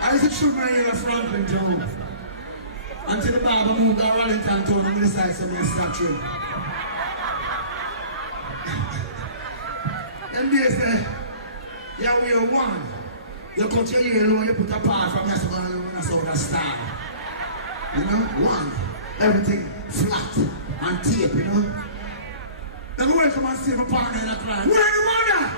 I used to shoot my ear at Franklin Town. Until the barber moved to Wellington Town and decided to make a statue. Then they say, yeah, we are one. You cut your ear low, you put a part from your soul and that's how that style. You know, one. Everything flat and tape, you know. Then we welcome and see my partner in a crime. Where the mother?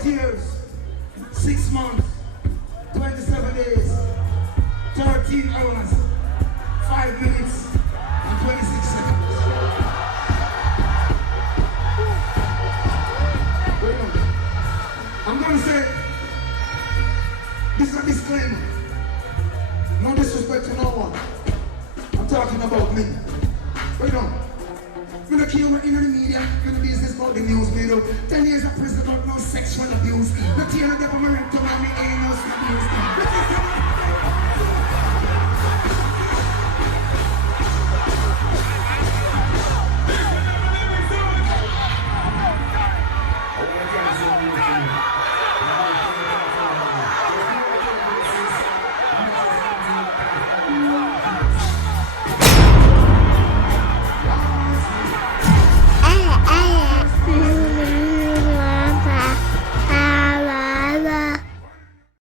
8 years, 6 months, 27 days, 13 hours, 5 minutes, and 26 seconds. I'm going to say, this is a disclaimer. No disrespect to no one. I'm talking about me. Wait on. We don't care what in the media, in the business about the news video. 10 years of prison about no sexual abuse. Not here the government to me anus abuse.